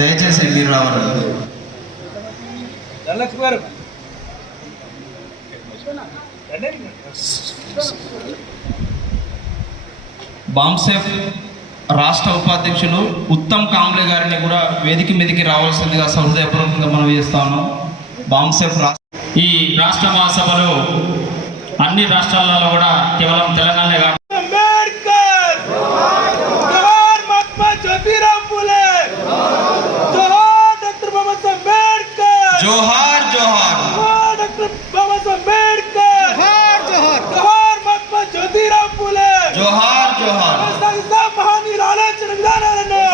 దయచేసి మీరు రావాలి. బాంసేఫ్ రాష్ట్ర ఉపాధ్యక్షులు ఉత్తమ్ కాంబ్లే గారిని కూడా వేదిక మీదకి రావాల్సిందిగా హృదయపూర్వకంగా మనం చేస్తాను. బాంసేఫ్ ఈ రాష్ట్ర మహాసభలో అన్ని రాష్ట్రాలలో కూడా కేవలం తెలంగాణ జోహార్ జోహార్ జోహార్ జోహార్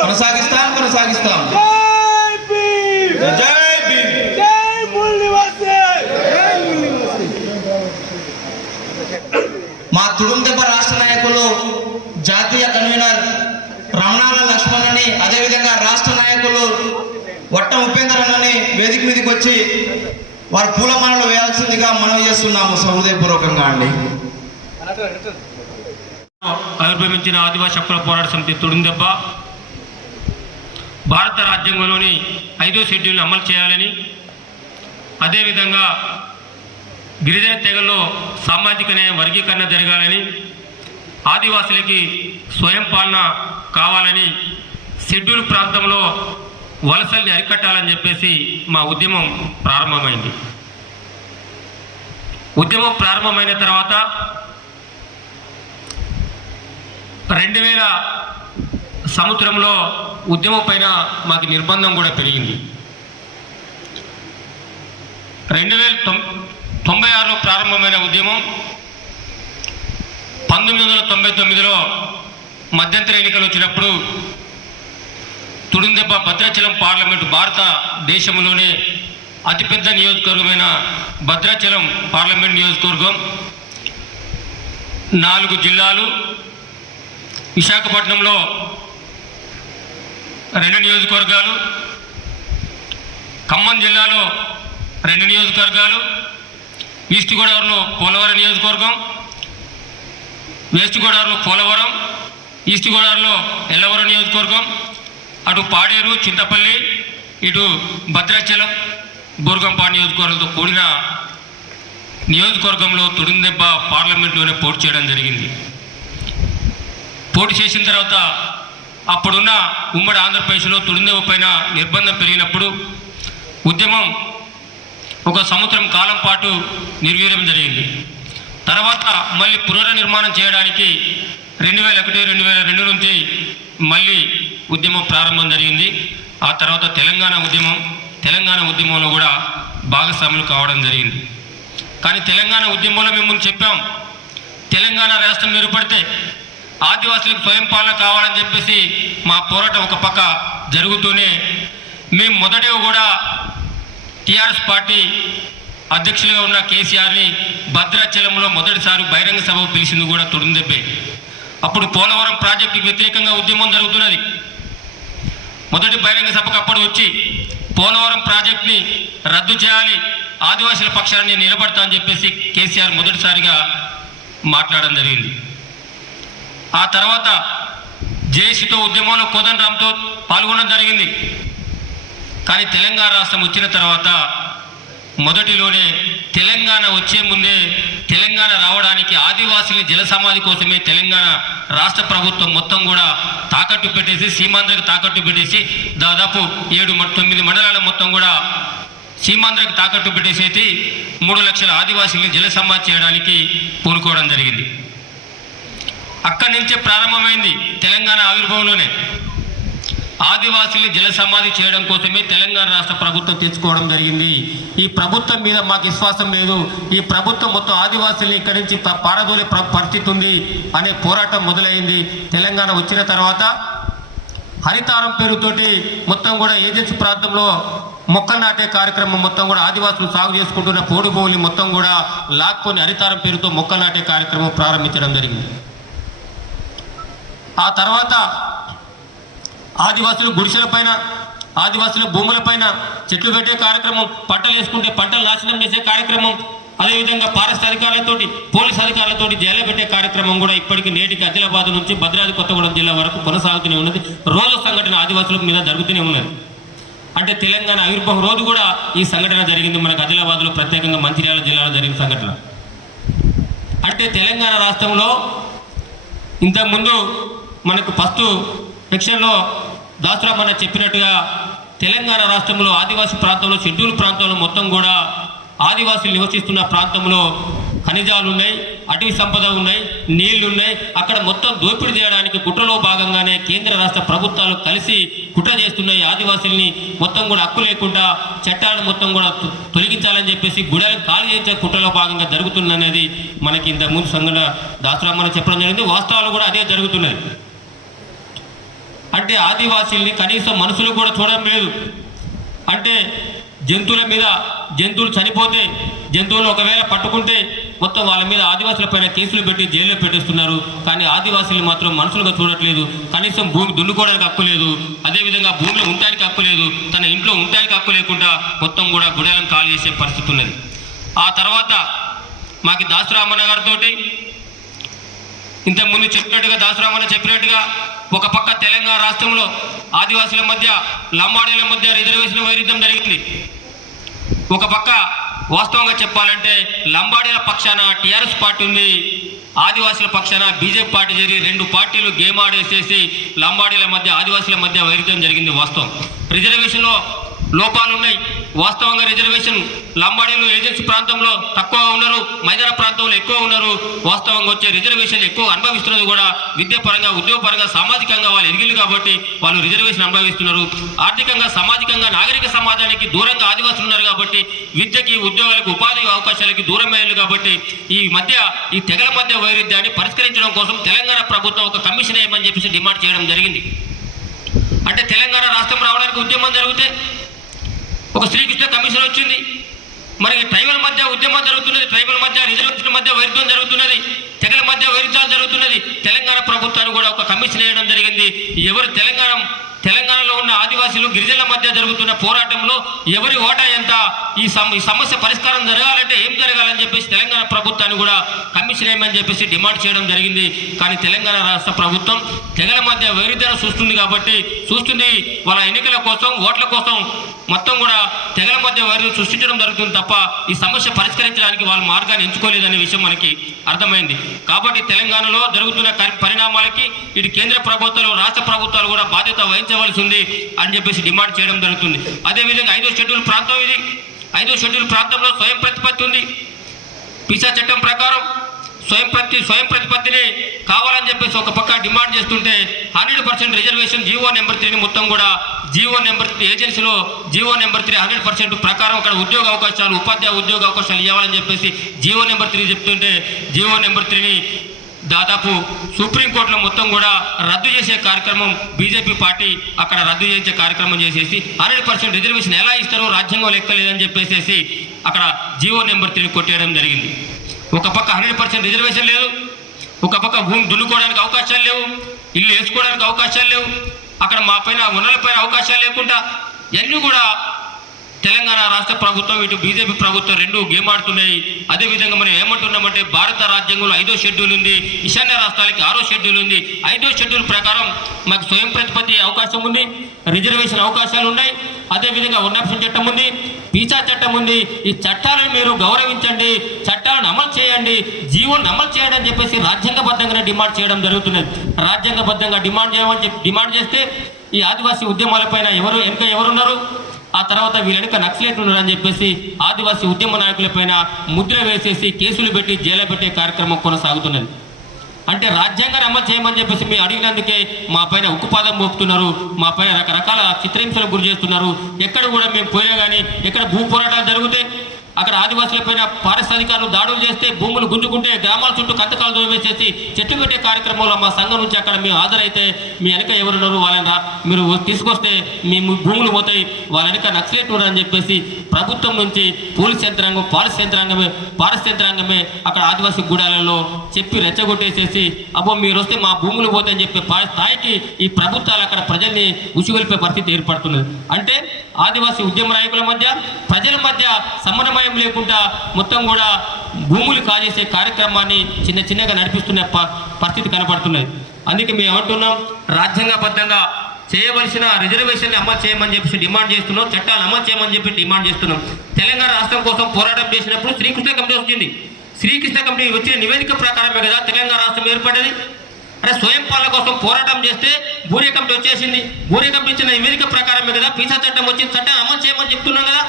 కొనసాగిస్తాం కొనసాగిస్తాం. జై మా తుడుందెబ్బ రాష్ట్ర నాయకులు జాతీయ కన్వీనర్ రమణాల లక్ష్మణ్ని, అదేవిధంగా రాష్ట్ర నాయకులు వట్ట ఉపేందర్ అన్నని వేదిక మీదకి వచ్చి వారు పూలమాలలు వేయాల్సిందిగా మనవి చేస్తున్నాము హృదయపూర్వకంగా అండి. ఆవిర్భవించిన ఆదివాసీ హక్కుల పోరాట సమితి తుడుందెబ్బ భారత రాజ్యాంగంలోని 5వ షెడ్యూల్ని అమలు చేయాలని, అదేవిధంగా గిరిజన తెగల్లో సామాజిక న్యాయ వర్గీకరణ జరగాలని, ఆదివాసులకి స్వయం పాలన కావాలని, షెడ్యూల్ ప్రాంతంలో వలసల్ని అరికట్టాలని చెప్పేసి మా ఉద్యమం ప్రారంభమైంది. ఉద్యమం ప్రారంభమైన తర్వాత 2000 సంవత్సరంలో ఉద్యమం పైన మాకు నిర్బంధం కూడా పెరిగింది. 1996లో ప్రారంభమైన ఉద్యమం 1999లో మధ్యంతర ఎన్నికలు వచ్చినప్పుడు తుడుందెబ్బ భద్రాచలం పార్లమెంటు భారతదేశంలోనే అతిపెద్ద నియోజకవర్గమైన భద్రాచలం పార్లమెంట్ నియోజకవర్గం, 4 జిల్లాలు, విశాఖపట్నంలో 2 నియోజకవర్గాలు, ఖమ్మం జిల్లాలో 2 నియోజకవర్గాలు, ఈస్ట్ గోదావరిలో పోలవరం నియోజకవర్గం, వెస్ట్ గోదావరిలో పోలవరం, ఈస్ట్ గోదావరిలో ఎల్లవరం నియోజకవర్గం, అటు పాడేరు, చింతపల్లి, ఇటు భద్రాచలం, బూర్గంపాడు నియోజకవర్గంతో కూడిన నియోజకవర్గంలో తుడుందెబ్బ పార్లమెంట్లోనే పోటీ చేయడం జరిగింది. పోటీ చేసిన తర్వాత అప్పుడున్న ఉమ్మడి ఆంధ్రప్రదేశ్లో తుడుందెబ్బ పైన నిర్బంధం పెరిగినప్పుడు ఉద్యమం 1 సంవత్సరం కాలం పాటు నిర్వీర్యం జరిగింది. తర్వాత మళ్ళీ పునర్నిర్మాణం చేయడానికి 2001-2002 నుంచి మళ్ళీ ఉద్యమం ప్రారంభం జరిగింది. ఆ తర్వాత తెలంగాణ ఉద్యమంలో కూడా భాగస్వాములు కావడం జరిగింది. కానీ తెలంగాణ ఉద్యమంలో మేము ముందు చెప్పాం, తెలంగాణ రాష్ట్రం ఏర్పడితే ఆదివాసులకు స్వయం పాలన కావాలని చెప్పేసి మా పోరాటం ఒక పక్క జరుగుతూనే మేము మొదటిగా కూడా టీఆర్ఎస్ పార్టీ అధ్యక్షులుగా ఉన్న కేసీఆర్ని భద్రాచలంలో మొదటిసారి బహిరంగ సభ పిలిచింది కూడా తుడుందెబ్బే. అప్పుడు పోలవరం ప్రాజెక్టుకి వ్యతిరేకంగా ఉద్యమం జరుగుతున్నది. మొదటి బహిరంగ సభకు అప్పుడు వచ్చి పోలవరం ప్రాజెక్టుని రద్దు చేయాలి, ఆదివాసుల పక్షాన్ని నిలబడతా అని చెప్పేసి కేసీఆర్ మొదటిసారిగా మాట్లాడడం జరిగింది. ఆ తర్వాత జేఏసీతో ఉద్యమంలో కోదండరాంతో పాల్గొనడం జరిగింది. కానీ తెలంగాణ రాష్ట్రం వచ్చిన తర్వాత మొదటిలోనే తెలంగాణ వచ్చే ముందే తెలంగాణ రావడానికి ఆదివాసుల జల సమాధి కోసమే తెలంగాణ రాష్ట్ర ప్రభుత్వం మొత్తం కూడా తాకట్టు పెట్టేసి, సీమాంధ్రకు తాకట్టు పెట్టేసి దాదాపు 7-9 మండలాల మొత్తం కూడా సీమాంధ్రకు తాకట్టు పెట్టేసేసి 3 లక్షల ఆదివాసుల్ని జల సమాధి చేయడానికి పూనుకోవడం జరిగింది. అక్కడి నుంచే ప్రారంభమైంది తెలంగాణ ఆవిర్భావంలోనే. ఆదివాసుల్ని జల సమాధి చేయడం కోసమే తెలంగాణ రాష్ట్ర ప్రభుత్వం తెచ్చుకోవడం జరిగింది. ఈ ప్రభుత్వం మీద మాకు విశ్వాసం లేదు, ఈ ప్రభుత్వం మొత్తం ఆదివాసుల్ని ఇక్కడి నుంచి పారదోలే పరిస్థితి ఉంది అనే పోరాటం మొదలైంది. తెలంగాణ వచ్చిన తర్వాత హరితారం పేరుతోటి మొత్తం కూడా ఏజెన్సీ ప్రాంతంలో మొక్కలు నాటే కార్యక్రమం మొత్తం కూడా ఆదివాసులు సాగు చేసుకుంటున్న పోడు భూములు మొత్తం కూడా లాక్కొని హరితారం పేరుతో మొక్కలు నాటే కార్యక్రమం ప్రారంభించడం జరిగింది. ఆ తర్వాత ఆదివాసులు గుడిసెల పైన, ఆదివాసుల భూముల పైన చెట్లు పెట్టే కార్యక్రమం, పంటలు వేసుకుంటే పంటలు నాశనం చేసే కార్యక్రమం, అదేవిధంగా ఫారెస్ట్ అధికారులతోటి పోలీస్ అధికారులతోటి జైలు పెట్టే కార్యక్రమం కూడా ఇప్పటికీ నేటికి ఆదిలాబాద్ నుంచి భద్రాద్రి కొత్తగూడెం జిల్లా వరకు కొనసాగుతూనే ఉన్నది. రోజు సంఘటన ఆదివాసుల మీద జరుగుతూనే ఉన్నది. అంటే తెలంగాణ ఆవిర్భావం రోజు కూడా ఈ సంఘటన జరిగింది. మనకు ఆదిలాబాద్లో ప్రత్యేకంగా మంచిర్యాల జిల్లాలో జరిగిన సంఘటన. అంటే తెలంగాణ రాష్ట్రంలో ఇంతకుముందు మనకు ఫస్ట్ సెక్షన్లో దాసరామన్న చెప్పినట్టుగా తెలంగాణ రాష్ట్రంలో ఆదివాసీ ప్రాంతంలో షెడ్యూల్ ప్రాంతంలో మొత్తం కూడా ఆదివాసులు నివసిస్తున్న ప్రాంతంలో ఖనిజాలు ఉన్నాయి, అటవీ సంపద ఉన్నాయి, నీళ్లు ఉన్నాయి. అక్కడ మొత్తం దోపిడీ చేయడానికి కుట్రలో భాగంగానే కేంద్ర రాష్ట్ర ప్రభుత్వాలు కలిసి కుట్ర చేస్తున్నాయి. ఆదివాసుల్ని మొత్తం కూడా హక్కు లేకుండా చట్టాలను మొత్తం కూడా తొలగించాలని చెప్పేసి గుడాలను ఖాళీ చేసే కుట్రలో భాగంగా జరుగుతుందనేది మనకి ఇంతకుముందు సంఘటన దాసరామన్న చెప్పడం జరిగింది. వాస్తవాలు కూడా అదే జరుగుతున్నది. అంటే ఆదివాసీల్ని కనీసం మనుషులు కూడా చూడడం లేదు. అంటే జంతువుల మీద జంతువులు చనిపోతే జంతువులు ఒకవేళ పట్టుకుంటే మొత్తం వాళ్ళ మీద ఆదివాసుల పైన కేసులు పెట్టి జైల్లో పెట్టేస్తున్నారు. కానీ ఆదివాసీలు మాత్రం మనుషులుగా చూడట్లేదు. కనీసం భూమి దున్నుకోవడానికి హక్కు లేదు, అదేవిధంగా భూమిలో ఉండడానికి హక్కు లేదు, తన ఇంట్లో ఉండడానికి హక్కు లేకుండా మొత్తం కూడా గుడాలను ఖాళీ చేసే పరిస్థితి ఉన్నది. ఆ తర్వాత మాకు దాసరామన్న గారితో ఇంతకుముందు చెప్పినట్టుగా దాసరామన్న చెప్పినట్టుగా ఒక పక్క తెలంగాణ రాష్ట్రంలో ఆదివాసుల మధ్య లంబాడీల మధ్య రిజర్వేషన్ వైరుధ్యం జరిగింది. ఒక పక్క వాస్తవంగా చెప్పాలంటే లంబాడీల పక్షాన టీఆర్ఎస్ పార్టీ ఉంది, ఆదివాసుల పక్షాన బీజేపీ పార్టీ జరిగి రెండు పార్టీలు గేమ్ ఆడేసేసి లంబాడీల మధ్య ఆదివాసుల మధ్య వైరుధ్యం జరిగింది. వాస్తవం రిజర్వేషన్లో లోపాలు ఉన్నాయి. వాస్తవంగా రిజర్వేషన్ లంబాడీలు ఏజెన్సీ ప్రాంతంలో తక్కువ ఉన్నారు, మైదాన ప్రాంతంలో ఎక్కువ ఉన్నారు. వాస్తవంగా వచ్చే రిజర్వేషన్ ఎక్కువ అనుభవిస్తున్నది కూడా విద్యాపరంగా ఉద్యోగపరంగా సామాజికంగా వాళ్ళు ఎదిగిలు కాబట్టి వాళ్ళు రిజర్వేషన్ అనుభవిస్తున్నారు. ఆర్థికంగా సామాజికంగా నాగరిక సమాజానికి దూరంగా ఆదివాసులు ఉన్నారు కాబట్టి విద్యకి ఉద్యోగాలకు ఉపాధి అవకాశాలకి దూరమయ్యారు కాబట్టి ఈ తెగల మధ్య వైరుధ్యాన్ని పరిష్కరించడం కోసం తెలంగాణ ప్రభుత్వం ఒక కమిషన్ వేయమని చెప్పేసి డిమాండ్ చేయడం జరిగింది. అంటే తెలంగాణ రాష్ట్రం రావడానికి ఉద్యమం జరిగితే ఒక శ్రీకృష్ణ కమిషన్ వచ్చింది. మరి ట్రైబల్ మధ్య ఉద్యమం జరుగుతున్నది, ట్రైబల్ మధ్య రిజర్వేషన్ మధ్య వైరుధ్యం జరుగుతున్నది, తెగల మధ్య వైరుధ్యాలు జరుగుతున్నది. తెలంగాణ ప్రభుత్వాన్ని కూడా ఒక కమిషన్ వేయడం జరిగింది. ఎవరు తెలంగాణలో ఉన్న ఆదివాసీలు గిరిజనుల మధ్య జరుగుతున్న పోరాటంలో ఎవరి ఓటా ఎంత, ఈ సమస్య పరిష్కారం జరగాలంటే ఏం జరగాలని చెప్పేసి తెలంగాణ ప్రభుత్వాన్ని కూడా కమిషన్ వేయమని చెప్పేసి డిమాండ్ చేయడం జరిగింది. కానీ తెలంగాణ రాష్ట్ర ప్రభుత్వం తెగల మధ్య వైరుధ్యాన్ని చూస్తుంది వాళ్ళ ఎన్నికల కోసం ఓట్ల కోసం మొత్తం కూడా తెగల మధ్య వైరుధ్యం సృష్టించడం జరుగుతుంది తప్ప ఈ సమస్య పరిష్కరించడానికి వాళ్ళ మార్గాన్ని ఎంచుకోలేదనే విషయం మనకి అర్థమైంది. కాబట్టి తెలంగాణలో జరుగుతున్న పరిణామాలకి ఇటు కేంద్ర ప్రభుత్వాలు రాష్ట్ర ప్రభుత్వాలు కూడా బాధ్యత వహించవలసి ఉంది అని చెప్పేసి డిమాండ్ చేయడం జరుగుతుంది. అదేవిధంగా 5వ షెడ్యూల్ ప్రాంతం ఇది. 5వ షెడ్యూల్ ప్రాంతంలో స్వయం ప్రతిపత్తి ఉంది. పీసా చట్టం ప్రకారం స్వయం ప్రతిపత్తిని కావాలని చెప్పేసి ఒక పక్క డిమాండ్ చేస్తుంటే 100% రిజర్వేషన్ జీవో నెంబర్ 3ని మొత్తం కూడా జీవో నెంబర్ 3 ఏజెన్సీలో జీవో నెంబర్ 3 100% ప్రకారం అక్కడ ఉద్యోగ అవకాశాలు ఉపాధ్యాయ ఉద్యోగ అవకాశాలు ఇవ్వాలని చెప్పేసి జీవో నెంబర్ 3 చెప్తుంటే జీవో నెంబర్ 3ని దాదాపు సుప్రీంకోర్టులో మొత్తం కూడా రద్దు చేసే కార్యక్రమం బీజేపీ పార్టీ అక్కడ రద్దు చేసే కార్యక్రమం చేసేసి 100% రిజర్వేషన్ ఎలా ఇస్తారో రాజ్యాంగం లెక్కలేదని చెప్పేసి అక్కడ జీవో నెంబర్ 3 కొట్టేయడం జరిగింది. ఒక పక్క 100% రిజర్వేషన్ లేదు, ఒక పక్క భూమి దున్నుకోవడానికి అవకాశాలు లేవు, ఇల్లు వేసుకోవడానికి అవకాశాలు లేవు, అక్కడ మా పైన వనరులపైన అవకాశాలు లేకుండా ఇవన్నీ కూడా తెలంగాణ రాష్ట్ర ప్రభుత్వం ఇటు బీజేపీ ప్రభుత్వం రెండు గేమ్ ఆడుతున్నాయి. అదేవిధంగా మనం ఏమంటున్నామంటే భారత రాజ్యాంగంలో 5వ షెడ్యూల్ ఉంది, ఈశాన్య రాష్ట్రాలకి 6వ షెడ్యూల్ ఉంది. 5వ షెడ్యూల్ ప్రకారం మాకు స్వయం ప్రతిపత్తి అవకాశం ఉంది, రిజర్వేషన్ అవకాశాలు ఉన్నాయి, అదేవిధంగా ఉన్నప్షన్ చట్టం ఉంది, పీసా చట్టం ఉంది. ఈ చట్టాలను మీరు గౌరవించండి, చట్టాలను అమలు చేయండి, జీవోలను అమలు చేయండి అని చెప్పేసి రాజ్యాంగబద్ధంగానే డిమాండ్ చేయడం జరుగుతున్నది. రాజ్యాంగబద్ధంగా డిమాండ్ చేస్తే ఈ ఆదివాసీ ఉద్యమాలపైన ఎవరున్నారు, ఆ తర్వాత వీళ్ళ వెనుక నక్సలైట్లు ఉన్నారని చెప్పేసి ఆదివాసీ ఉద్యమ నాయకులపైన ముద్ర వేసేసి కేసులు పెట్టి జైలు పెట్టే కార్యక్రమం కొనసాగుతున్నది. అంటే రాజ్యాంగాన్ని అమలు చేయమని చెప్పేసి మేము అడిగినందుకే మా పైన ఉక్కుపాదం మోపుతున్నారు, మా పైన రకరకాల చిత్రహింసలకు గురి చేస్తున్నారు. ఎక్కడ కూడా మేము పోయినా కానీ ఎక్కడ భూ పోరాటాలు జరిగితే అక్కడ ఆదివాసులపైన ఫారెస్ట్ అధికారులు దాడులు చేస్తే భూములు గుంజుకుంటే గ్రామాల చుట్టూ కంతకాలు దోవేసేసి చెట్టు పెట్టే కార్యక్రమంలో మా సంఘం నుంచి అక్కడ మేము హాజరైతే మీ వెనక ఎవరున్నారు వాళ్ళని మీరు తీసుకొస్తే మీ భూములు పోతాయి, వాళ్ళ వెనక నక్సలైట్లు అని చెప్పేసి ప్రభుత్వం నుంచి పోలీస్ యంత్రాంగం ఫారెస్ట్ యంత్రాంగమే అక్కడ ఆదివాసీ గూడాలలో చెప్పి రెచ్చగొట్టేసేసి అబ్బో మీరు వస్తే మా భూములు పోతాయని చెప్పే స్థాయికి ఈ ప్రభుత్వాలు అక్కడ ప్రజల్ని ఉసిగొలిపే పరిస్థితి ఏర్పడుతున్నది. అంటే ఆదివాసీ ఉద్యమ నాయకుల మధ్య ప్రజల మధ్య సమన్వయం లేకుండా మొత్తం కూడా భూములు కాజేసే కార్యక్రమాన్ని చిన్నగా నడిపిస్తున్న పరిస్థితి కనబడుతున్నది. అందుకే మేము ఏమంటున్నాం, రాజ్యాంగబద్ధంగా చేయవలసిన రిజర్వేషన్ అమలు చేయమని చెప్పి డిమాండ్ చేస్తున్నాం, చట్టాలు అమలు చేయమని చెప్పి డిమాండ్ చేస్తున్నాం. తెలంగాణ రాష్ట్రం కోసం పోరాటం చేసినప్పుడు శ్రీకృష్ణ కమిటీ వచ్చింది. శ్రీకృష్ణ కమిటీ వచ్చిన నివేదిక ప్రకారమే కదా తెలంగాణ రాష్ట్రం ఏర్పడ్డది. అరే స్వయం పాలన కోసం పోరాటం చేస్తే బూరే కమిటీ వచ్చేసింది. బూరే కమిటీ ఇచ్చిన నివేదిక ప్రకారమే కదా పీసా చట్టం వచ్చింది. చట్టాన్ని అమలు చేయమని చెప్తున్నాం కదా.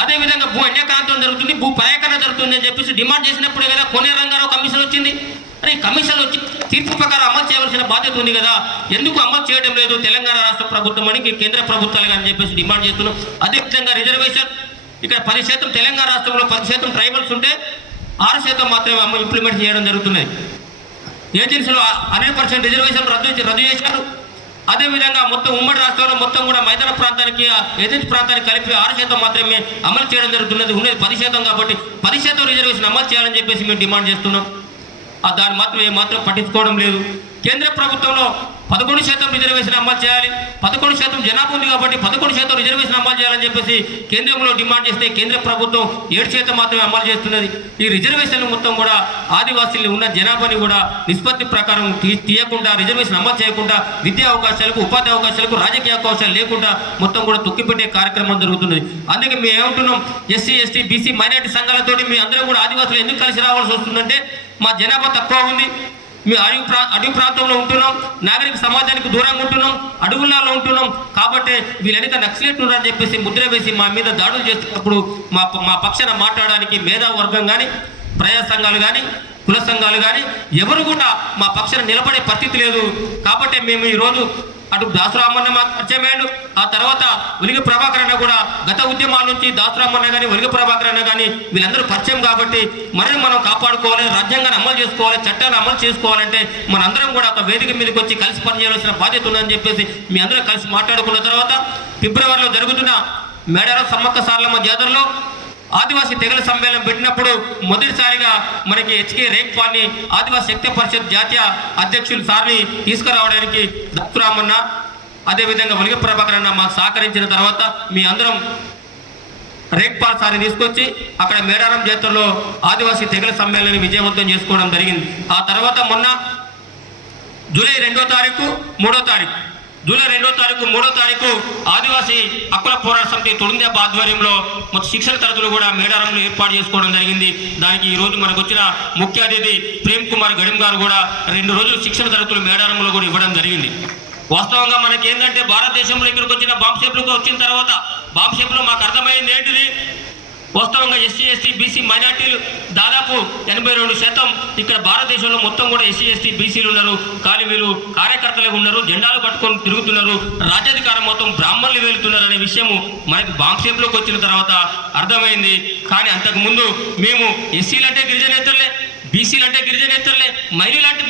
అదేవిధంగా భూ అన్యాక్రాంతం జరుగుతుంది, భూ పరాయకరణ జరుగుతుంది అని చెప్పేసి డిమాండ్ చేసినప్పుడే కదా కోనేరు రంగారావు కమిషన్ వచ్చింది. అరే ఈ కమిషన్ వచ్చి తీర్పు ప్రకారం అమలు చేయవలసిన బాధ్యత ఉంది కదా, ఎందుకు అమలు చేయడం లేదు తెలంగాణ రాష్ట్ర ప్రభుత్వం అని కేంద్ర ప్రభుత్వాలు అని చెప్పేసి డిమాండ్ చేస్తున్నాం. అదేవిధంగా రిజర్వేషన్ ఇక్కడ 10% తెలంగాణ రాష్ట్రంలో 10% ట్రైబల్స్ ఉంటే 6% మాత్రమే ఇంప్లిమెంట్ చేయడం జరుగుతున్నది. ఏజెన్సీలో 100% రిజర్వేషన్ రద్దు చేశారు. అదేవిధంగా మొత్తం ఉమ్మడి రాష్ట్రంలో మొత్తం కూడా మైదాన ప్రాంతానికి ఏజెన్సీ ప్రాంతానికి కలిపి 6% మాత్రమే అమలు చేయడం జరుగుతున్నది. ఉన్నది 10% కాబట్టి 10% రిజర్వేషన్ అమలు చేయాలని చెప్పేసి మేము డిమాండ్ చేస్తున్నాం. దాన్ని మాత్రం ఏమాత్రం పట్టించుకోవడం లేదు. కేంద్ర ప్రభుత్వంలో 11% రిజర్వేషన్ అమలు చేయాలి, 11% జనాభా ఉంది కాబట్టి 11% రిజర్వేషన్ అమలు చేయాలని చెప్పేసి కేంద్రంలో డిమాండ్ చేస్తే కేంద్ర ప్రభుత్వం 7% మాత్రమే అమలు చేస్తున్నది. ఈ రిజర్వేషన్లు మొత్తం కూడా ఆదివాసీలు ఉన్న జనాభాని కూడా నిష్పత్తి ప్రకారం తీయకుండా, రిజర్వేషన్ అమలు చేయకుండా విద్యా అవకాశాలకు, ఉపాధి అవకాశాలకు, రాజకీయ అవకాశాలు లేకుండా మొత్తం కూడా తొక్కిపెట్టే కార్యక్రమం జరుగుతున్నది. అందుకే మేము ఏమంటున్నాం, ఎస్సీ ఎస్టీ బీసీ మైనారిటీ సంఘాలతోటి మీ అందరూ కూడా ఆదివాసులు ఎందుకు కలిసి రావాల్సి వస్తుందంటే మా జనాభా తక్కువ ఉంది, మేము అడవి ప్రాంతంలో ఉంటున్నాం, నాగరిక సమాజానికి దూరంగా ఉంటున్నాం, అడవులలో ఉంటున్నాం కాబట్టి వీళ్ళెనక నక్సలెట్ ఉన్నారని చెప్పేసి ముద్ర వేసి మా మీద దాడులు చేస్తున్నప్పుడు మా పక్షాన మాట్లాడడానికి మేధావర్గం కానీ, ప్రజా సంఘాలు కానీ, కుల సంఘాలు కానీ ఎవరు కూడా మా పక్షాన నిలబడే పరిస్థితి లేదు. కాబట్టి మేము ఈరోజు అటు దాసరామన్న మాకు పరిచయమయ్యాడు, ఆ తర్వాత వెలుగు ప్రభాకర్ అన్న కూడా గత ఉద్యమాల నుంచి దాసరామన్న కానీ వెలుగు ప్రభాకర్ అన్న కానీ వీళ్ళందరూ పరిచయం కాబట్టి మనం కాపాడుకోవాలి, రాజ్యాంగాన్ని అమలు చేసుకోవాలి, చట్టాన్ని అమలు చేసుకోవాలంటే మనందరం కూడా ఒక వేదిక మీదకి వచ్చి కలిసి పనిచేయవలసిన బాధ్యత ఉందని చెప్పేసి మీ అందరూ కలిసి మాట్లాడుకున్న తర్వాత ఫిబ్రవరిలో జరుగుతున్న మేడారం సమ్మక్క సారలమ్మ జాతరలో ఆదివాసీ తెగల సమ్మేళనం పెట్టినప్పుడు మొదటిసారిగా మనకి హెచ్కే రేక్పాల్ని ఆదివాసీ శక్తి పరిషత్ జాతీయ అధ్యక్షులు సార్ని తీసుకురావడానికి దత్తురామన్న అదేవిధంగా వెలుగు ప్రభాకర్ అన్న మాకు సహకరించిన తర్వాత మీ అందరం రేక్పాల్ సార్ని తీసుకొచ్చి అక్కడ మేడారం జాతరలో ఆదివాసీ తెగల సమ్మేళనాన్ని విజయవంతం చేసుకోవడం జరిగింది. ఆ తర్వాత మొన్న జూలై 2వ తారీఖు 3వ తారీఖు జూలై 2వ తారీఖు 3వ తారీఖు ఆదివాసీ హక్కుల పోరాట సమితి తొలిందేప ఆధ్వర్యంలో మొత్తం శిక్షణ తరగతులు కూడా మేడారంలో ఏర్పాటు చేసుకోవడం జరిగింది. దానికి ఈ రోజు మనకు వచ్చిన ముఖ్య అతిథి ప్రేమ్ కుమార్ గడిం గారు కూడా 2 రోజులు శిక్షణ తరగతులు మేడారంలో కూడా ఇవ్వడం జరిగింది. వాస్తవంగా మనకి ఏంటంటే భారతదేశంలో ఇక్కడికి వచ్చిన బాంబ్ షేప్లకు వచ్చిన తర్వాత బాంబ్ షేప్లో మాకు అర్థమైంది ఏంటిది, వాస్తవంగా ఎస్సీ ఎస్టీ బీసీ మైనార్టీలు దాదాపు 82% ఇక్కడ భారతదేశంలో మొత్తం కూడా ఎస్సీ ఎస్టీ బీసీలు ఉన్నారు. కానీ వీళ్ళు కార్యకర్తలు ఉన్నారు, జెండాలు పట్టుకొని తిరుగుతున్నారు, రాజ్యాధికారం మొత్తం బ్రాహ్మణులు వెళ్తున్నారు అనే విషయము మనకి బాంబ్ షేప్లోకి వచ్చిన తర్వాత అర్థమైంది. కానీ అంతకుముందు మేము ఎస్సీలు అంటే గిరిజనేతరులే, బీసీలు అంటే గిరిజనేతరులే,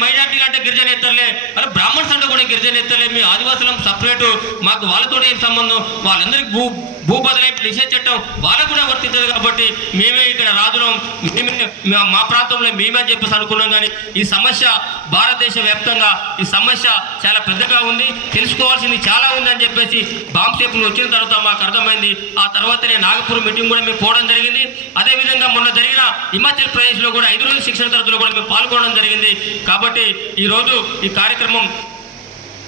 మైనార్టీలు అంటే గిరిజనేతరులే, అలా బ్రాహ్మణ్స్ అంటే కూడా గిరిజనేతరులే, మీ ఆదివాసులం సపరేటు, మాకు వాళ్ళతో ఏం సంబంధం, వాళ్ళందరికీ భూ బదలాయింపు నిషేధ చట్టం వాళ్ళకు కూడా వర్తించదు కాబట్టి మేమే ఇక్కడ రాజులం, మా ప్రాంతంలో మేమే చెప్పేసి అనుకున్నాం. కానీ ఈ సమస్య భారతదేశ వ్యాప్తంగా ఈ సమస్య చాలా పెద్దగా ఉంది, తెలుసుకోవాల్సింది చాలా ఉంది అని చెప్పేసి బాంబ్ షేపులు వచ్చిన తర్వాత మాకు అర్థమైంది. ఆ తర్వాతనే నాగపూర్ మీటింగ్ కూడా మేము పోవడం జరిగింది. అదేవిధంగా మొన్న జరిగిన హిమాచల్ ప్రదేశ్లో కూడా 5 రోజుల శిక్షణ తరగతులు కూడా మేము పాల్గొనడం జరిగింది. కాబట్టి ఈరోజు ఈ కార్యక్రమం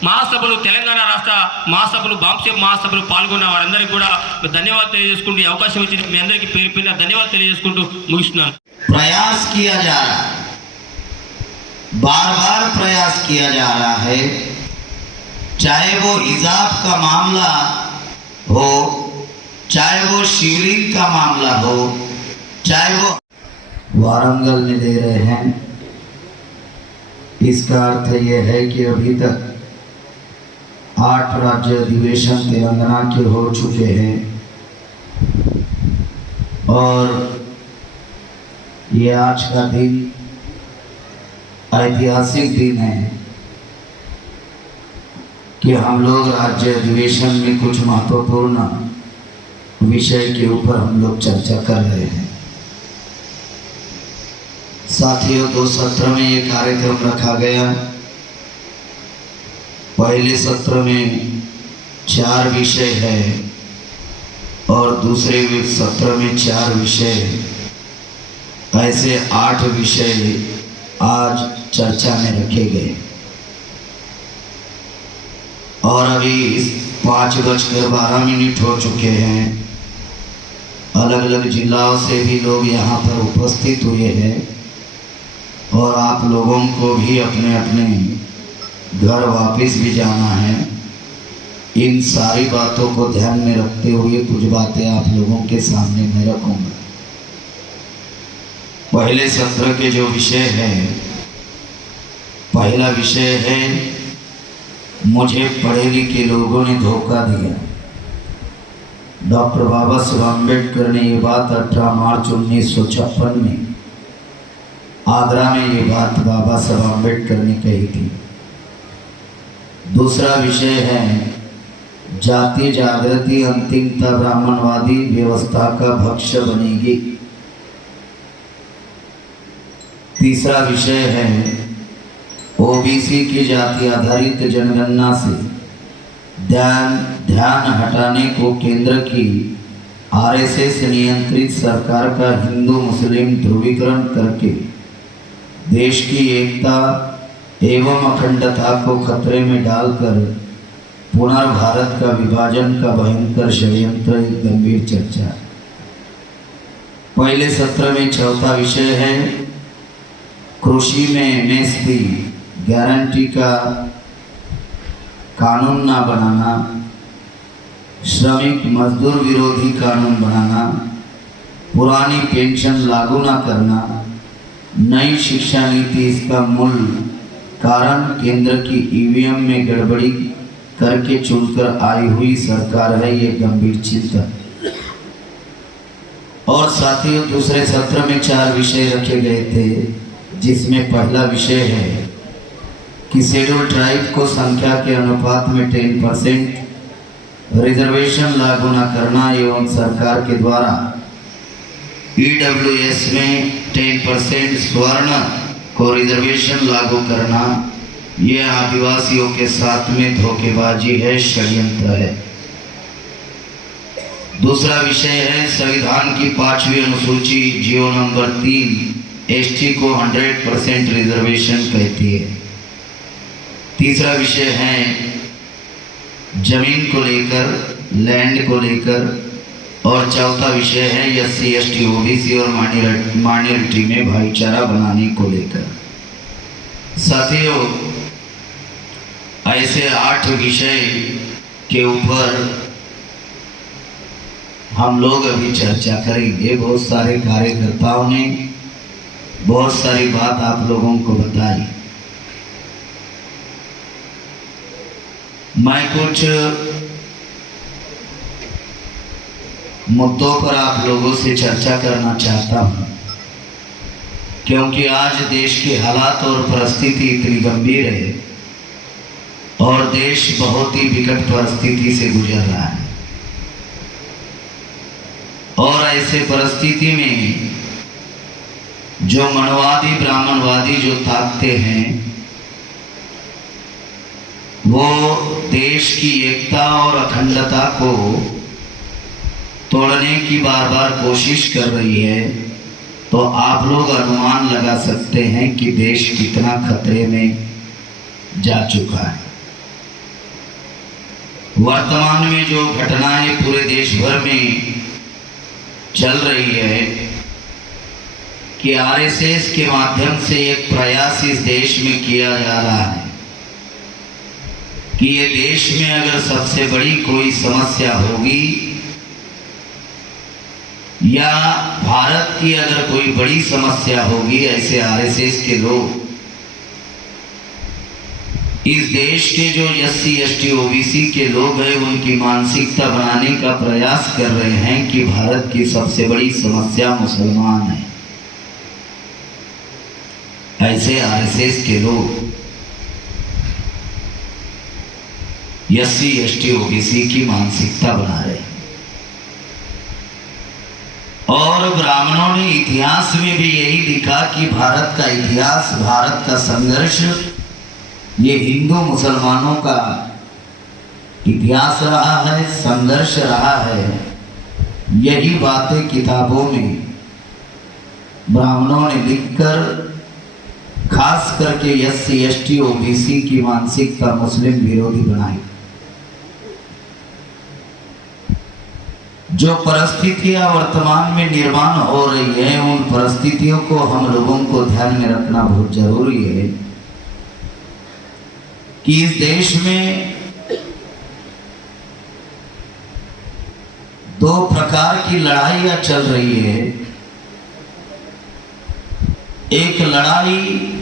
మహాసభలు, తెలంగాణ రాష్ట్ర మహాసభలు, బాంబ్ షేప్ మహాసభలు పాల్గొన్న వారందరికీ కూడా ధన్యవాదాలు తెలియజేసుకుంటూ ఈ అవకాశం ఇచ్చి మీ అందరికీ పేరు పేరున ధన్యవాదాలు తెలియజేసుకుంటూ ముగిస్తున్నాను. प्रयास किया जा रहा है, बार बार प्रयास किया जा रहा है, चाहे वो हिजाब का मामला हो, चाहे वो शिवलिंग का मामला हो, चाहे वो वारंगल में दे रहे हैं। इसका अर्थ यह है कि अभी तक 8 राज्य अधिवेशन तेलंगाना के हो चुके हैं और ये आज का दिन ऐतिहासिक दिन है कि हम लोग राज्य अधिवेशन में कुछ महत्वपूर्ण विषय के ऊपर हम लोग चर्चा कर रहे हैं। साथियों, 2 सत्र में ये कार्यक्रम रखा गया। पहले सत्र में 4 विषय है, और दूसरे सत्र में 4 विषय, ऐसे 8 विषय आज चर्चा में रखे गए। और अभी 5:12 हो चुके हैं। अलग अलग जिलाओं से भी लोग यहाँ पर उपस्थित हुए हैं और आप लोगों को भी अपने अपने घर वापस भी जाना है। इन सारी बातों को ध्यान में रखते हुए कुछ बातें आप लोगों के सामने मैं रखूँगा। पहले सत्र के जो विषय है, पहला विषय है मुझे पढ़े लिखे लोगों ने धोखा दिया। डॉक्टर बाबा साहब अम्बेडकर ने ये बात 18 मार्च 1956 में आगरा में ये बात बाबा साहब अम्बेडकर ने कही थी। दूसरा विषय है जाति जागृति अंतिमता ब्राह्मणवादी व्यवस्था का भक्ष्य बनेगी। तीसरा विषय है ओबीसी की जाति आधारित जनगणना से ध्यान हटाने को केंद्र की आरएसएस नियंत्रित सरकार का हिंदू मुस्लिम ध्रुवीकरण करके देश की एकता एवं अखंडता को खतरे में डालकर पुनर्भारत का विभाजन का भयंकर षड्यंत्र गंभीर चर्चा। पहले सत्र में चौथा विषय है कृषि में एमएसपी गारंटी का कानून ना बनाना, श्रमिक मजदूर विरोधी कानून बनाना, पुरानी पेंशन लागू ना करना, नई शिक्षा नीति इसका मूल कारण केंद्र की ईवीएम में गड़बड़ी करके चुनकर आई हुई सरकार है, ये गंभीर चिंता। और साथियों दूसरे सत्र में 4 विषय रखे गए थे, जिसमें पहला विषय है कि शेड्यूल ट्राइब को संख्या के अनुपात में 10% रिजर्वेशन लागू न करना एवं सरकार के द्वारा ईडब्ल्यूएस में 10% स्वर्ण को रिजर्वेशन लागू करना, यह आदिवासियों के साथ में धोखेबाजी है, षड्यंत्र है। दूसरा विषय है संविधान की 5वीं अनुसूची जीओ नंबर 3 एसटी को 100% रिजर्वेशन कहती है। तीसरा विषय है जमीन को लेकर, लैंड को लेकर। और चौथा विषय है एससी एसटी ओबीसी और माइनॉरिटी में भाईचारा बनाने को लेकर। साथियों ऐसे 8 विषय के ऊपर हम लोग अभी चर्चा करेंगे। बहुत सारे कार्यकर्ताओं ने बहुत सारी बात आप लोगों को बताई। मैं कुछ मुद्दों पर आप लोगों से चर्चा करना चाहता हूं, क्योंकि आज देश के हालात और परिस्थिति इतनी गंभीर है और देश बहुत ही विकट परिस्थिति से गुजर रहा है। और ऐसे परिस्थिति में जो मनवादी ब्राह्मणवादी जो ताकते हैं, वो देश की एकता और अखंडता को तोड़ने की बार बार कोशिश कर रही है। तो आप लोग अनुमान लगा सकते हैं कि देश कितना खतरे में जा चुका है। वर्तमान में जो घटनाएं पूरे देश भर में चल रही है कि आरएसएस के माध्यम से एक प्रयास इस देश में किया जा रहा है कि ये देश में अगर सबसे बड़ी कोई समस्या होगी या भारत की अगर कोई बड़ी समस्या होगी, ऐसे आरएसएस के लोग इस देश के जो एससी एसटी ओबीसी के लोग हैं उनकी मानसिकता बनाने का प्रयास कर रहे हैं कि भारत की सबसे बड़ी समस्या मुसलमान है। ऐसे आरएसएस के लोग एससी एसटी ओबीसी की मानसिकता बना रहे हैं। और ब्राह्मणों ने इतिहास में भी यही लिखा कि भारत का इतिहास, भारत का संघर्ष ये हिंदू मुसलमानों का इतिहास रहा है, संघर्ष रहा है। यही बातें किताबों में ब्राह्मणों ने लिखकर खास करके SC ST OBC की मानसिकता मुस्लिम विरोधी बनाई। जो परिस्थितियां वर्तमान में निर्माण हो रही है, उन परिस्थितियों को हम लोगों को ध्यान में रखना बहुत जरूरी है कि इस देश में दो प्रकार की लड़ाइयां चल रही है। एक लड़ाई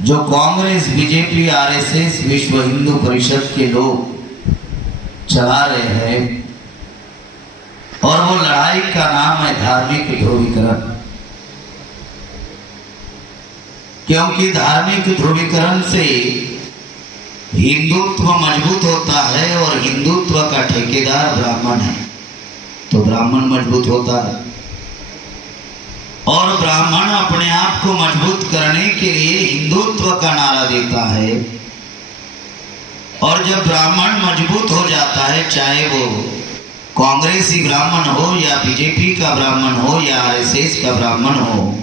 जो कांग्रेस, बीजेपी, RSS, विश्व हिंदू परिषद के लोग चला रहे हैं, और वो लड़ाई का नाम है धार्मिक ध्रुवीकरण। क्योंकि धार्मिक ध्रुवीकरण से हिंदुत्व मजबूत होता है और हिंदुत्व का ठेकेदार ब्राह्मण है, तो ब्राह्मण मजबूत होता है। और ब्राह्मण अपने आप को मजबूत करने के लिए हिंदुत्व का नारा देता है। और जब ब्राह्मण मजबूत हो जाता है, चाहे वो कांग्रेसी ब्राह्मण हो या बीजेपी का ब्राह्मण हो या RSS का ब्राह्मण हो,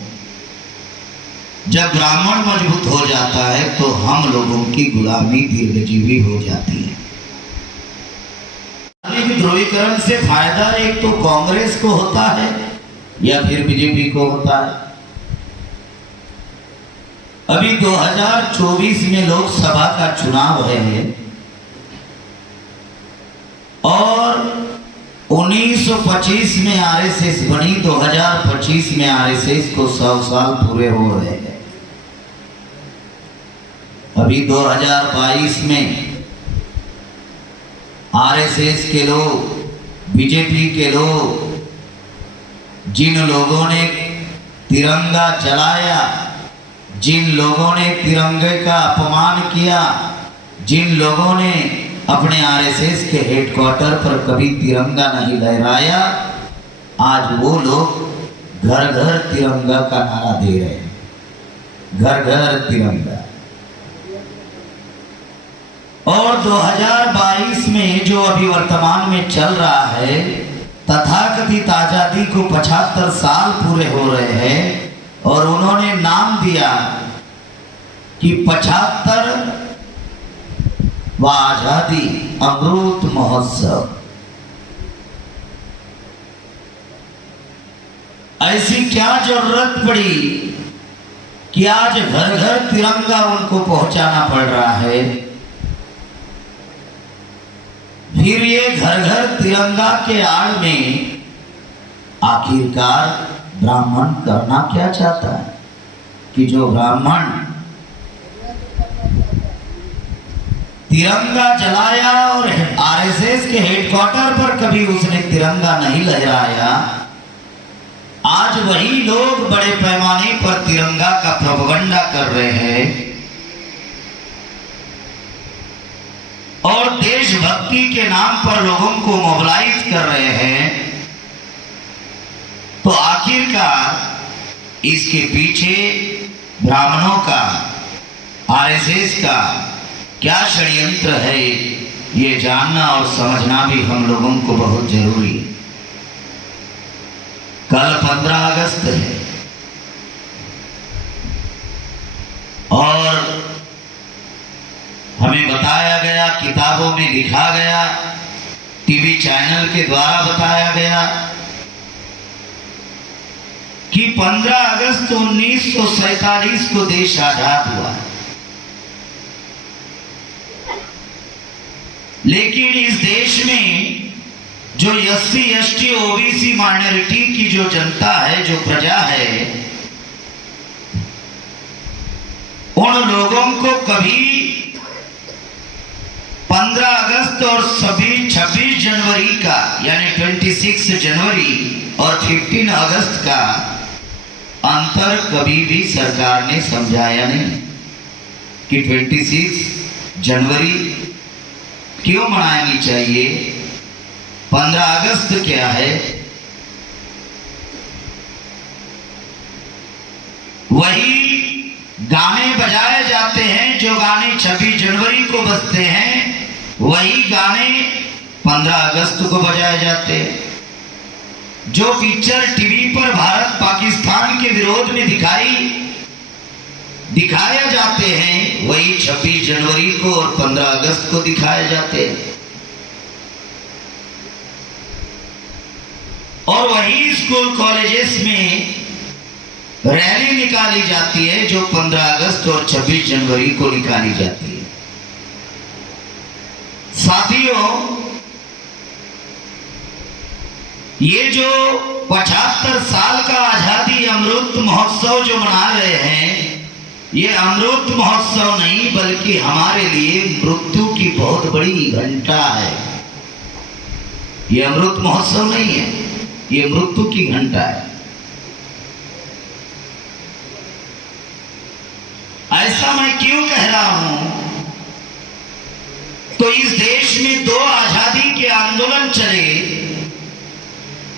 जब ब्राह्मण मजबूत हो जाता है तो हम लोगों की गुलामी दीर्घजीवी हो जाती है। ध्रुवीकरण से फायदा एक तो कांग्रेस को होता है या फिर बीजेपी को होता है। अभी 2024 में लोकसभा का चुनाव है और 1925 में RSS बनी, 2025 में RSS को 100 साल पूरे हो रहे हैं। अभी 2022 में RSS के लोग, बीजेपी के लोग, जिन लोगों ने तिरंगा जलाया, जिन लोगों ने तिरंगे का अपमान किया, जिन लोगों ने अपने RSS के हेडक्वार्टर पर कभी तिरंगा नहीं लहराया, आज वो लोग घर घर तिरंगा का नारा दे रहे हैं। घर घर तिरंगा। और 2022 में जो अभी वर्तमान में चल रहा है, तथाकथित आजादी को 75 साल पूरे हो रहे हैं और उन्होंने नाम दिया कि 75वां आजादी अमृत महोत्सव। ऐसी क्या जरूरत पड़ी कि आज घर घर तिरंगा उनको पहुंचाना पड़ रहा है? फिर ये घर घर तिरंगा के आड़ में आखिरकार ब्राह्मण करना क्या चाहता है कि जो ब्राह्मण तिरंगा जलाया और RSS के हेडक्वार्टर पर कभी उसने तिरंगा नहीं लहराया, आज वही लोग बड़े पैमाने पर तिरंगा का प्रोपगंडा कर रहे हैं और देशभक्ति के नाम पर लोगों को मोबिलाइज कर रहे हैं। तो आखिरकार इसके पीछे ब्राह्मणों का, RSS का क्या षड्यंत्र है, ये जानना और समझना भी हम लोगों को बहुत जरूरी है। कल 15 अगस्त है और हमें बताया गया, किताबों में लिखा गया, टीवी चैनल के द्वारा बताया गया कि 15 अगस्त 1947 को देश आजाद हुआ। लेकिन इस देश में जो SC ST OBC माइनॉरिटी की जो जनता है, जो प्रजा है, उन लोगों को कभी 15 अगस्त और सभी 26 जनवरी का यानी 26 जनवरी और 15 अगस्त का अंतर कभी भी सरकार ने समझाया नहीं कि 26 जनवरी क्यों मनानी चाहिए, 15 अगस्त क्या है। वही गाने बजाए जाते हैं जो गाने 26 जनवरी को बजते हैं, वही गाने 15 अगस्त को बजाए जाते हैं। जो पिक्चर टीवी पर भारत पाकिस्तान के विरोध में दिखाया जाते हैं वही 26 जनवरी को और 15 अगस्त को दिखाए जाते हैं, और वही स्कूल कॉलेजेस में रैली निकाली जाती है जो 15 अगस्त और 26 जनवरी को निकाली जाती है। साथियों, ये जो 75 साल का आजादी अमृत महोत्सव जो मना रहे हैं, ये अमृत महोत्सव नहीं बल्कि हमारे लिए मृत्यु की बहुत बड़ी घंटा है। ये अमृत महोत्सव नहीं है, ये मृत्यु की घंटा है। ऐसा मैं क्यों कह रहा हूं? तो इस देश में 2 आजादी के आंदोलन चले।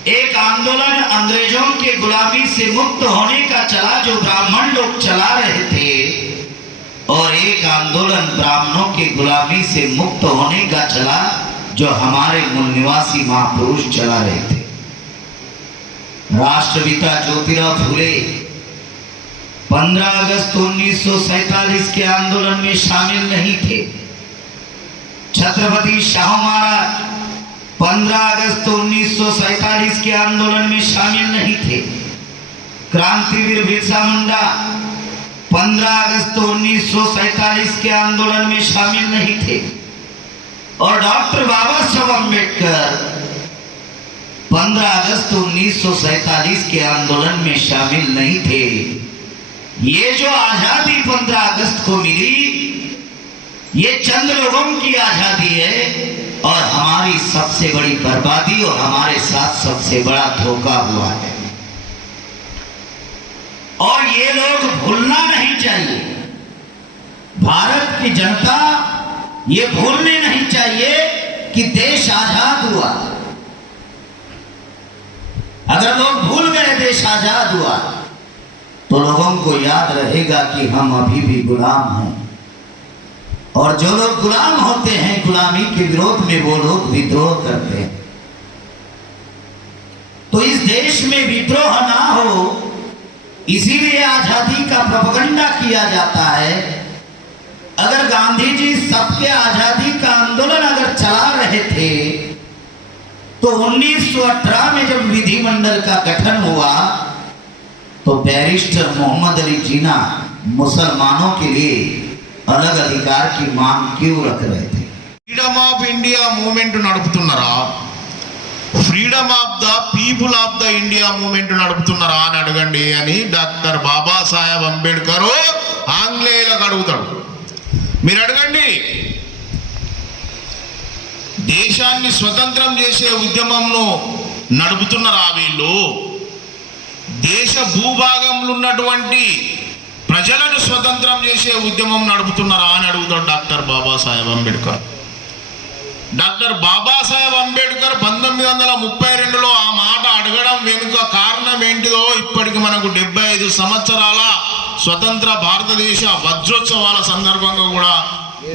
एक आंदोलन अंग्रेजों के गुलामी से मुक्त होने का चला जो ब्राह्मण लोग चला रहे थे, और एक आंदोलन ब्राह्मणों के गुलामी से मुक्त होने का चला जो हमारे मूल निवासी महापुरुष चला रहे थे। राष्ट्रपिता ज्योतिराव फुले 15 अगस्त 1947 के आंदोलन में शामिल नहीं थे। छत्रपति शाहू महाराज 15 अगस्त 1947 के आंदोलन में शामिल नहीं थे। क्रांतिवीर बिरसा मुंडा 15 अगस्त 1947 के आंदोलन में शामिल नहीं थे, और डॉक्टर बाबा साहब अम्बेडकर 15 अगस्त 1947 के आंदोलन में शामिल नहीं थे। ये जो आजादी 15 अगस्त को मिली, ये चंद लोगों की आजादी है, और हमारी सबसे बड़ी बर्बादी और हमारे साथ सबसे बड़ा धोखा हुआ है। और ये लोग भूलना नहीं चाहिए, भारत की जनता ये भूलने नहीं चाहिए कि देश आजाद हुआ। अगर लोग भूल गए देश आजाद हुआ तो लोगों को याद रहेगा कि हम अभी भी गुलाम हैं, और जो लोग गुलाम होते हैं गुलामी के विरोध में वो लोग विद्रोह करते हैं। तो इस देश में विद्रोह ना हो, इसीलिए आजादी का प्रोपेगेंडा किया जाता है। अगर गांधी जी सबके आजादी का आंदोलन अगर चला रहे थे तो 1918 में जब विधिमंडल का गठन हुआ तो बैरिस्टर मोहम्मद अली जिन्ना मुसलमानों के लिए अलग अधिकार की मांग क्यों रख रहे थे? फ्रीडम ऑफ इंडिया मूवमेंट नడుపుతున్నారా, freedom of the people of the India movement నడుపుతున్నారా అని అడగండి అని డాక్టర్ బాబాసాహెబ్ అంబేద్కర్ ఆంగ్లేయులకు అడుగుతాడు. మీరు అడగండి, దేశాన్ని స్వతంత్రం చేసే ఉద్యమంను నడుపుతున్నారా వీళ్ళు? దేశ భూభాగంలో ఉన్నటువంటి ప్రజలను స్వతంత్రం చేసే ఉద్యమం నడుపుతున్నారా అని అడుగుతాడు డాక్టర్ బాబాసాహెబ్ అంబేద్కర్. డాక్టర్ బాబాసాహెబ్ అంబేద్కర్ 1932లో ఆ మాట అడగడం వెనుక కారణం ఏంటిదో ఇప్పటికి మనకు 75 సంవత్సరాల స్వతంత్ర భారతదేశ వజ్రోత్సవాల సందర్భంగా కూడా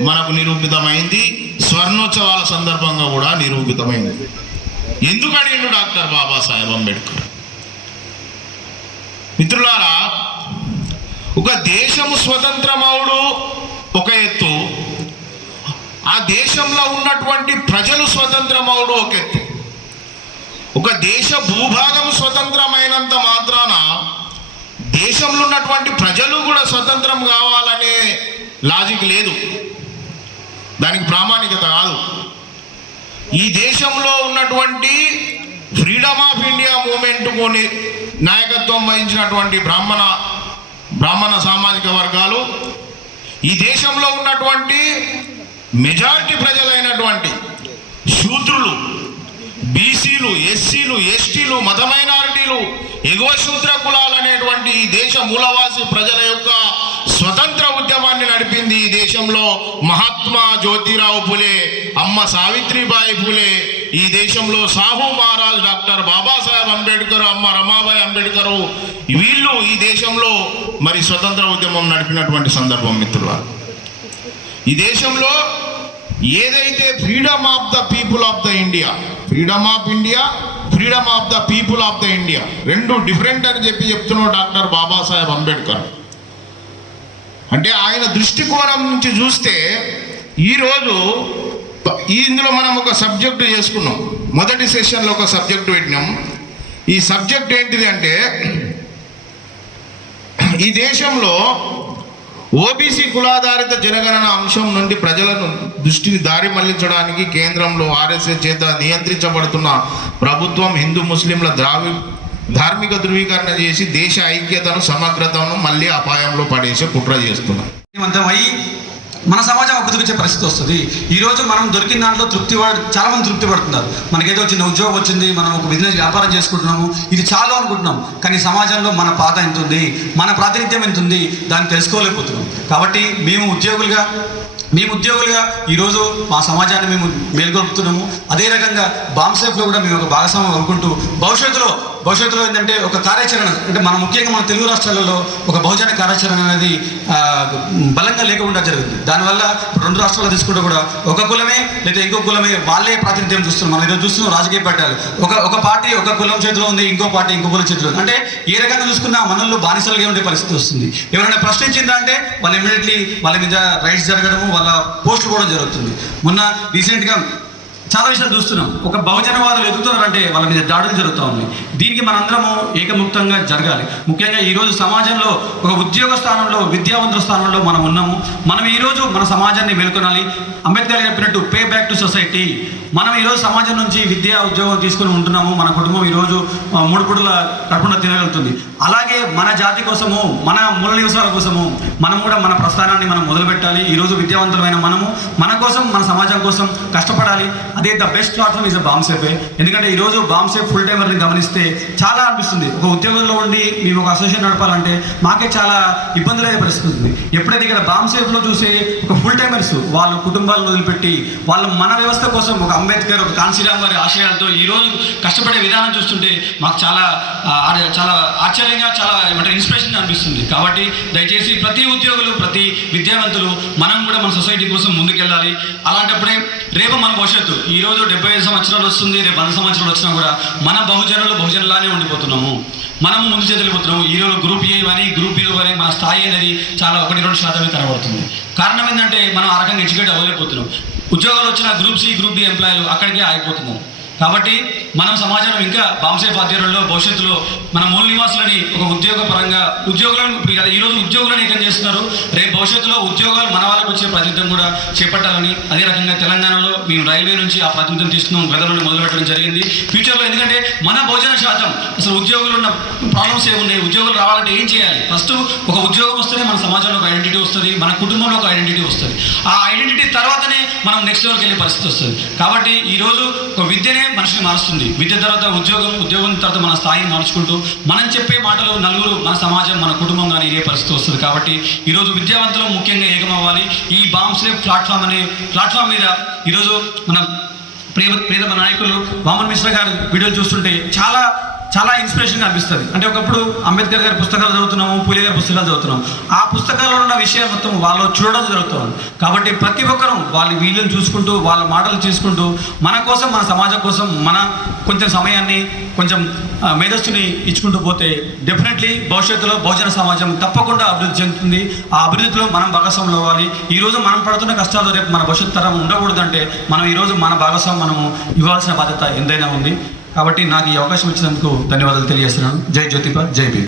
మనకు నిరూపితమైంది, స్వర్ణోత్సవాల సందర్భంగా కూడా నిరూపితమైంది. ఎందుకు అడిగిండు డాక్టర్ బాబాసాహెబ్ అంబేద్కర్? మిత్రులారా, ఒక దేశము స్వతంత్రమవుడు ఒక ఎత్తు, ఆ దేశంలో ఉన్నటువంటి ప్రజలు స్వతంత్రమవుడు ఒక ఎత్తు. ఒక దేశ భూభాగం స్వతంత్రమైనంత మాత్రాన దేశంలో ఉన్నటువంటి ప్రజలు కూడా స్వతంత్రం కావాలనే లాజిక్ లేదు, దానికి ప్రామాణికత కాదు. ఈ దేశంలో ఉన్నటువంటి ఫ్రీడమ్ ఆఫ్ ఇండియా మూవ్మెంట్కు నాయకత్వం వహించినటువంటి బ్రాహ్మణ సామాజిక వర్గాలు, ఈ దేశంలో ఉన్నటువంటి మెజారిటీ ప్రజలైనటువంటి శూద్రులు, బీసీలు, ఎస్సీలు, ఎస్టీలు, మత మైనారిటీలు, ఎగువ శూద్ర కులాలు అనేటువంటి ఈ దేశ మూలవాసి ప్రజల యొక్క స్వతంత్ర ఉద్యమాన్ని నడిపింది ఈ దేశంలో మహాత్మా జ్యోతిరావు ఫులే, అమ్మ సావిత్రిబాయి ఫులే, ఈ దేశంలో సాహు మహారాజ్, డాక్టర్ బాబాసాహెబ్ అంబేద్కర్, అమ్మ రమాబాయి అంబేద్కర్, వీళ్ళు ఈ దేశంలో మరి స్వతంత్ర ఉద్యమం నడిపినటువంటి సందర్భం. మిత్రులారా, ఈ దేశంలో ఏదైతే freedom of the people of the India, freedom of India, freedom of the people of the India. రెండు డిఫరెంట్ అని చెప్తున్నాడు డాక్టర్ బాబాసాహెబ్ అంబేద్కర్. అంటే ఆయన దృష్టికోణం నుంచి చూస్తే ఈరోజు ఇందులో మనం ఒక సబ్జెక్టు చేసుకున్నాం. మొదటి సెషన్లో ఒక సబ్జెక్టు పెట్టినాం. ఈ సబ్జెక్ట్ ఏంటిది అంటే, ఈ దేశంలో ఓబీసీ కులాధారిత జనగణన అంశం నుండి ప్రజలను దృష్టిని దారి మళ్లించడానికి కేంద్రంలో ఆర్ఎస్ఎస్ చేత నియంత్రించబడుతున్న ప్రభుత్వం హిందూ ముస్లింల ధార్మిక ధృవీకరణ చేసి దేశ ఐక్యతను సమగ్రతను మళ్ళీ అపాయంలో పడేసే కుట్ర చేస్తున్నారు. మన సమాజం అభివృద్ధికి పరిస్థితి వస్తుంది. ఈరోజు మనం దొరికిన దాంట్లో చాలా మంది తృప్తి పడుతున్నారు. మనకేదో చిన్న ఉద్యోగం వచ్చింది, మనం ఒక బిజినెస్ వ్యాపారం చేసుకుంటున్నాము, ఇది చాలు అనుకుంటున్నాం. కానీ సమాజంలో మన పాత ఎంత ఉంది, మన ప్రాతినిధ్యం ఎంత ఉంది, దాన్ని తెలుసుకోలేకపోతున్నాం. కాబట్టి మేము ఉద్యోగులుగా ఈరోజు మా సమాజాన్ని మేము మేల్కొల్పుతున్నాము. అదే రకంగా బాంసేఫ్లో కూడా మేము ఒక భాగస్వామ్యం అనుకుంటూ భవిష్యత్తులో ఏంటంటే ఒక కార్యాచరణ, అంటే ముఖ్యంగా మన తెలుగు రాష్ట్రాలలో ఒక బహుజన కార్యాచరణ అనేది బలంగా లేకుండా జరుగుతుంది. దానివల్ల రెండు రాష్ట్రాల్లో తీసుకుంటే కూడా ఒక కులమే లేదా ఇంకో కులమే వాళ్ళే ప్రాతినిధ్యం చూస్తున్నాం. మనం ఈరోజు చూస్తున్నాం రాజకీయ పార్టీలు, ఒక పార్టీ ఒక కులం చేతిలో ఉంది, ఇంకో పార్టీ ఇంకో కులం చేతిలో ఉంది. అంటే ఏ రకంగా చూసుకున్నా మనల్లో బానిసలుగా ఉండే పరిస్థితి వస్తుంది. ఎవరైనా ప్రశ్నించిందా అంటే వాళ్ళు ఇమీడియట్లీ వాళ్ళ మీద రైట్స్ జరగడము, వాళ్ళ పోస్టులు కూడా జరుగుతుంది. మొన్న రీసెంట్గా చాలా విషయాలు చూస్తున్నాం. ఒక బహుజనవాదులు ఎదుగుతున్నారంటే వాళ్ళ మీద దాడులు జరుగుతూ ఉన్నాయి. దీనికి మనందరము ఏకముక్తంగా జరగాలి. ముఖ్యంగా ఈరోజు సమాజంలో ఒక ఉద్యోగ స్థానంలో, విద్యావంతుల స్థానంలో మనం ఉన్నాము. మనం ఈరోజు మన సమాజాన్ని మేల్కొనాలి. అంబేద్కర్ చెప్పినట్టు పే బ్యాక్ టు సొసైటీ. మనం ఈరోజు సమాజం నుంచి విద్యా ఉద్యోగం తీసుకొని ఉంటున్నాము. మన కుటుంబం ఈరోజు 3 పూటల కడుపున తినగలుగుతుంది. అలాగే మన జాతి కోసము, మన మూల నివసాల కోసము మనం కూడా మన ప్రస్థానాన్ని మనం మొదలుపెట్టాలి. ఈరోజు విద్యావంతులమైన మన కోసం, మన సమాజం కోసం కష్టపడాలి. అదే ద బెస్ట్ ప్లాట్ఫామ్ ఈజ్ బాంసేఫే. ఎందుకంటే ఈరోజు బాంసేఫ్ ఫుల్ టైమర్ని గమనిస్తే చాలా అనిపిస్తుంది. ఒక ఉద్యోగంలో ఉండి మేము ఒక అసోసియేషన్ నడపాలంటే మాకే చాలా ఇబ్బందులు అయ్యే పరిస్థితి ఉంది. ఎప్పుడైతే ఇక్కడ బాంసేఫ్లో చూసే ఒక ఫుల్ టైమర్స్ వాళ్ళ కుటుంబాలను వదిలిపెట్టి వాళ్ళు మన వ్యవస్థ కోసం ఒక అంబేద్కర్, ఒక కాన్సీరామ్ గారి ఆశయాలతో ఈరోజు కష్టపడే విధానం చూస్తుంటే మాకు చాలా ఆశ్చర్యంగా, చాలా ఇన్స్పిరేషన్గా అనిపిస్తుంది. కాబట్టి దయచేసి ప్రతి ఉద్యోగులు, ప్రతి విద్యావంతులు మనం కూడా మన సొసైటీ కోసం ముందుకెళ్ళాలి. అలాంటప్పుడే రేపు మన భవిష్యత్తు. ఈరోజు 75 సంవత్సరాలు వస్తుంది, రేపు 100 సంవత్సరాలు వచ్చినా కూడా మన బహుజనులానే ఉండిపోతున్నాము. మనము ముందు చేతులిపోతున్నాము. ఈరోజు గ్రూప్ ఏ అని, గ్రూప్ బీలో కానీ మన స్థాయి అనేది చాలా 1-2% కనబడుతుంది. కారణం ఏంటంటే మనం ఆ రకంగా ఎడ్యుకేట్ అవ్వలేకపోతున్నాం. ఉద్యోగాలు వచ్చిన గ్రూప్ సి, గ్రూప్ డి ఎంప్లాయీలు అక్కడికే ఆగిపోతున్నారు. కాబట్టి మనం సమాజంలో ఇంకా బాంసేఫ్ ఆధ్వర్యంలో భవిష్యత్తులో మన మూల నివాసులని ఒక ఉద్యోగ పరంగా ఈరోజు ఉద్యోగులను ఏకం చేస్తున్నారు. రేపు భవిష్యత్తులో ఉద్యోగాలు మన వాళ్ళకి వచ్చే ప్రాతినిధ్యం కూడా చేపట్టాలని, అదే రకంగా తెలంగాణలో మేము రైల్వే నుంచి ఆ ప్రాతినిధ్యం తీసుకున్నాం, గతంలో మొదలుపెట్టడం జరిగింది. ఫ్యూచర్లో ఎందుకంటే మన భోజన శాతం, అసలు ఉద్యోగులు ఉన్న ప్రాబ్లమ్స్ ఏమున్నాయి, ఉద్యోగులు రావాలంటే ఏం చేయాలి, ఫస్ట్ ఒక ఉద్యోగం వస్తేనే మన సమాజంలో ఒక ఐడెంటిటీ వస్తుంది, మన కుటుంబంలో ఒక ఐడెంటిటీ వస్తుంది. ఆ ఐడెంటిటీ తర్వాతనే మనం నెక్స్ట్ లెవెల్కి వెళ్ళే పరిస్థితి వస్తుంది. కాబట్టి ఈరోజు ఒక విద్యనే మనిషిని మారుస్తుంది. విద్య తర్వాత ఉద్యోగం తర్వాత మన స్థాయిని మార్చుకుంటూ మనం చెప్పే మాటలు నలుగురు, మన సమాజం, మన కుటుంబం కానీ ఇదే పరిస్థితి వస్తుంది. కాబట్టి ఈరోజు విద్యావంతులు ముఖ్యంగా ఏకమవ్వాలి. ఈ బాంసేఫ్ ప్లాట్ఫామ్ మీద ఈరోజు మన ప్రియతమ నాయకులు వామన్ మిశ్రా గారు వీడియోలు చూస్తుంటే చాలా ఇన్స్పిరేషన్గా అనిపిస్తుంది. అంటే ఒకప్పుడు అంబేద్కర్ గారి పుస్తకాలు చదువుతున్నాము, పూలే గారి పుస్తకాలు చదువుతున్నాము. ఆ పుస్తకాల్లో ఉన్న విషయాలు మొత్తం వాళ్ళు చూడడం జరుగుతుంది. కాబట్టి ప్రతి ఒక్కరూ వీళ్ళని చూసుకుంటూ, వాళ్ళ మాటలు చేసుకుంటూ మన కోసం, మన సమాజం కోసం మన కొంచెం సమయాన్ని, కొంచెం మేధస్సుని ఇచ్చుకుంటూ పోతే డెఫినెట్లీ భవిష్యత్తులో బహుజన సమాజం తప్పకుండా అభివృద్ధి చెందుతుంది. ఆ అభివృద్ధిలో మనం భాగస్వాములు అవ్వాలి. ఈరోజు మనం పడుతున్న కష్టాలు రేపు మన భవిష్యత్తు తరం ఉండకూడదంటే మనం ఈరోజు మన భాగస్వామ్యం మనము ఇవ్వాల్సిన బాధ్యత ఎంతైనా ఉంది. కాబట్టి నాకు ఈ అవకాశం ఇచ్చినందుకు ధన్యవాదాలు తెలియజేస్తున్నాను. జై జ్యోతిప, జై భీమ్.